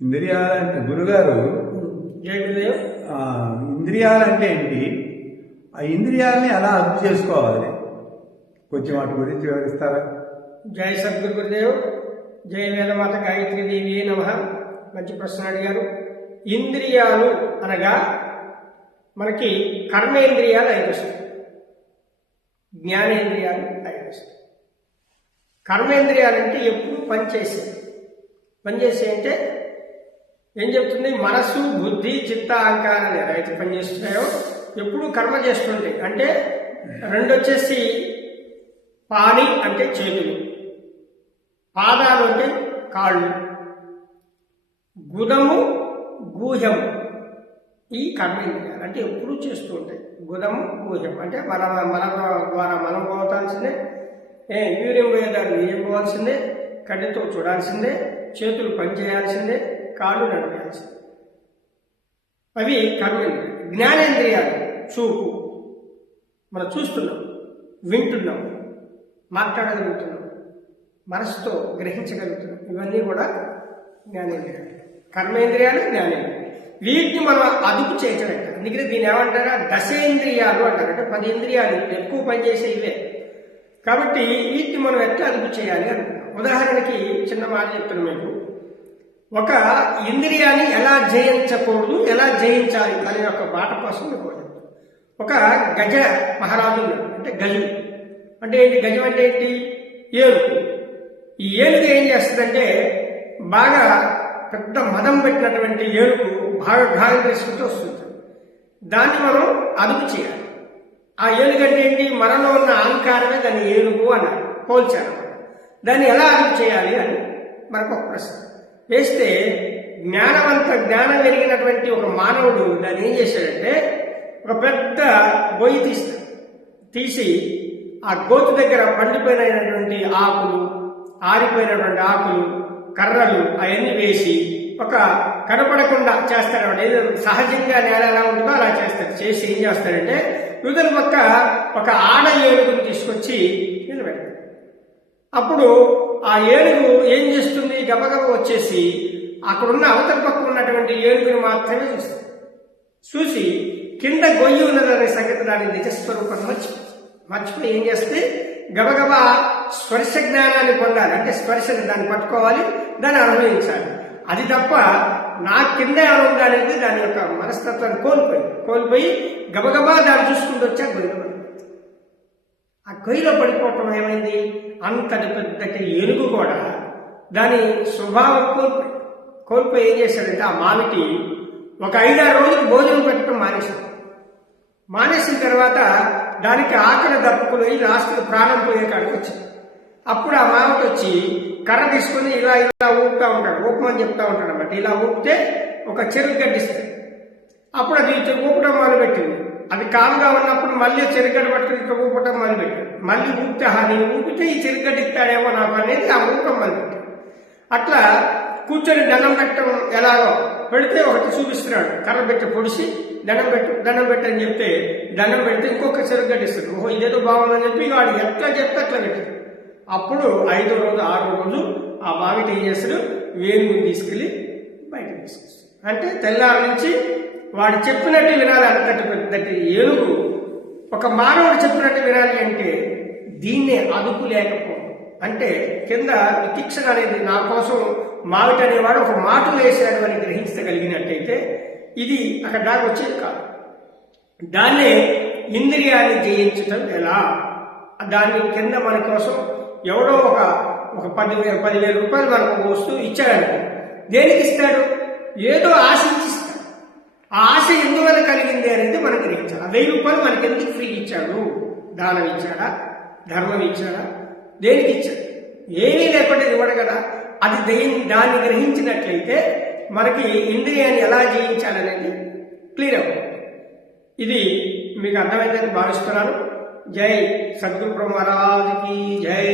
ఇంద్రియాలంటే గురుగారు ఇంద్రియాలంటే ఏంటి? ఆ ఇంద్రియాలని ఎలా అదుపు చేసుకోవాలి? కొంచెం వాటి గురించి వివరిస్తారా? జై సద్గురు గురుదేవ్, జై వేదమాత గాయత్రీదేవి నమః. మంచి ప్రశ్న అడిగారు. ఇంద్రియాలు అనగా మనకి కర్మేంద్రియాలు 5 వస్తాయి, జ్ఞానేంద్రియాలు 5 వస్తాయి. కర్మేంద్రియాలంటే ఎప్పుడు పనిచేసే అంటే ఏం చెప్తుంది? మనసు, బుద్ధి, చిత్త, అహంకారాలు ఏదైతే పనిచేస్తున్నాయో ఎప్పుడు కర్మ చేస్తుంటాయి. అంటే 2 వచ్చేసి పాని అంటే చేతులు, పాదాలు అంటే కాళ్ళు, గుదము, గూహ్యం ఈ కర్మేంద్రియాలు అంటే ఎప్పుడూ చేస్తూ ఉంటాయి. గుదము, గూహ్యం అంటే మన ద్వారా మనం పోవాల్సిందే, యూరియం పోయేదాన్ని ఏం పోవాల్సిందే, కంటితో చూడాల్సిందే, చేతులు పనిచేయాల్సిందే, కాళ్ళు నడిపేయాల్సిందే. అవి కర్మేంద్రియాలు. జ్ఞానేంద్రియాలు చూపు, మనం చూస్తున్నాం, వింటున్నాం, మాట్లాడగలుగుతున్నాం, మనసుతో గ్రహించగలుగుతున్నాం. ఇవన్నీ కూడా జ్ఞానేంద్రియాలు. కర్మేంద్రియాలు, జ్ఞానేంద్రియాలు. వీటిని మనం అదుపు చేయటం. అందుకని దీన్ని ఏమంటారా? దశేంద్రియాలు అంటారు. అంటే 10 ఇంద్రియాలు ఎక్కువ పనిచేసే ఇవే. కాబట్టి వీటిని మనం ఎట్లా అదుపు చేయాలి అంటున్నాం. ఉదాహరణకి చిన్న మాట చెప్తున్నాం మీకు. ఒక ఇంద్రియాన్ని ఎలా జయించకూడదు, ఎలా జయించాలి అనే ఒక మాట కోసం మీకు ఒక గజ మహారాజు ఉన్నాడు. అంటే గజం అంటే ఏంటి? గజం అంటే ఏంటి? ఏనుగు. ఈ ఏనుగు ఏం చేస్తుందంటే బాగా పెద్ద మదం పెట్టినటువంటి ఏనుగు బాగా గాలి తీసుకుంటూ వస్తుంది. దాన్ని మనం అదుపు చేయాలి. ఆ ఏనుగు అంటే ఏంటి? మనలో ఉన్న అహంకారమే దాన్ని ఏనుగు అని పోల్చారు. దాన్ని ఎలా అదుపు చేయాలి అని మనకు ఒక ప్రశ్న వేస్తే, జ్ఞానం పెరిగినటువంటి ఒక మానవుడు దాన్ని ఏం చేశాడంటే ఒక పెద్ద గొయ్యి తీసి ఆ గోతు దగ్గర పండిపోయినటువంటి ఆకులు, ఆరిపోయినటువంటి ఆకులు, కర్రలు అవన్నీ వేసి ఒక కనపడకుండా చేస్తాడు. ఏదో సహజంగా నేల ఎలా ఉంటుందో అలా చేస్తాడు. చేసి ఏం చేస్తాడంటే యువతల పక్క ఒక ఆడ ఏనుగుని తీసుకొచ్చి నిలబెడతాడు. అప్పుడు ఆ ఏనుగు ఏం చేస్తుంది? గబగబ వచ్చేసి అక్కడున్న అవతల పక్క ఉన్నటువంటి ఏనుగుని మాత్రమే చూస్తుంది. చూసి కింద గొయ్యి ఉన్నదనే సంగతి దాని నిజస్వరూపం మర్చిపోయి ఏం చేస్తే గబగబా స్పర్శ జ్ఞానాన్ని పొందాలి. అంటే స్పర్శని దాన్ని పట్టుకోవాలి, దాన్ని అనుభవించాలి. అది తప్ప నా కింద ఏముంది అనేది దాని యొక్క మనస్తత్వాన్ని కోల్పోయి గబగబా దాన్ని చూసుకుంటూ వచ్చా గొయ్యిలో పడిపోయింది. ఆ గొయ్యిలో పడిపోవటం ఏమైంది? అంతటి పెద్దటి ఏనుగు కూడా దాని స్వభావం కోల్పోయి ఏం చేశాడంటే ఆ మామిటి ఒక 5-6 రోజులు భోజనం పెట్టడం మానేసిన తర్వాత దానికి ఆకలి దప్పుకుని లాస్ట్ ప్రాణం పోయే కాడికి వచ్చింది. అప్పుడు ఆ మామిటి వచ్చి కర్ర తీసుకుని ఇలా ఊపుతా ఉంటాడు, ఊపమని చెప్తా ఉంటాడు అన్నమాట. ఇలా ఊపితే ఒక చెరుకు గడ్డిస్తుంది. అప్పుడు అది ఊపడం మొదలుపెట్టింది. అది కాలుగా ఉన్నప్పుడు మళ్ళీ చెరుగడ్డ పట్టుకుని ఇక్కడ ఊపటం మొదలుపెట్టింది. మళ్ళీ ఊపితే నేను ఊపితే ఈ చెరుగడ్డ ఇస్తాడేమో నాకు అనేది ఆ ఊపడం మొదలుపెట్టింది. అట్లా కూర్చొని దండం పెట్టడం ఎలాగో పెడితే ఒకటి చూపిస్తున్నాడు, కర్ర పెట్టి పొడిచి దండం పెట్టు అని చెప్తే దండం పెడితే ఇంకొక చెరుగడ్డ ఇస్తాడు. ఓహో ఇదేదో బాగుందని చెప్పి వాడు ఎట్లా చెప్తే అట్లా పెట్టాడు. అప్పుడు 5వ రోజు 6వ రోజు ఆ బావిటి ఏం చేస్తాడు? వేణుని తీసుకెళ్ళి బయటకు తీసుకొస్తాడు. అంటే తెల్లారి నుంచి వాడు చెప్పినట్టు వినాలి. అంతటి పెద్దటి ఏనుగు ఒక మానవుడు చెప్పినట్టు వినాలి అంటే దీన్నే అదుపు లేకపోవడం. అంటే కింద వితిక్షణ అనేది నా కోసం మావిటి అనేవాడు ఒక మాట వేసాడు అని గ్రహించగలిగినట్టయితే ఇది అక్కడ దాకా వచ్చేది కాదు. దాన్నే ఇంద్రియాన్ని జయించటం ఎలా? దాన్ని కింద మన కోసం ఎవడో ఒక 10,000 రూపాయలు మనకు వస్తువు ఇచ్చాడనుకో, దేనికి ఇస్తాడు? ఏదో ఆశించిస్తాడు. ఆ ఆశ ఎందువల్ల కలిగింది అనేది మనం గ్రహించాలి. ఆ 1000 రూపాయలు మనకి ఎందుకు ఫ్రీ ఇచ్చాడు? దానం ఇచ్చాడా? ధర్మం ఇచ్చాడా? దేనికి ఇచ్చాడు? ఏమీ లేకుండా ఇవ్వడు కదా. అది దాన్ని గ్రహించినట్లయితే మనకి ఇంద్రియాన్ని ఎలా జయించాలనేది క్లియర్ అవుతుంది. ఇది మీకు అర్థమైందని భావిస్తున్నాను. జై సద్గురు మహారాజ్ కి జై.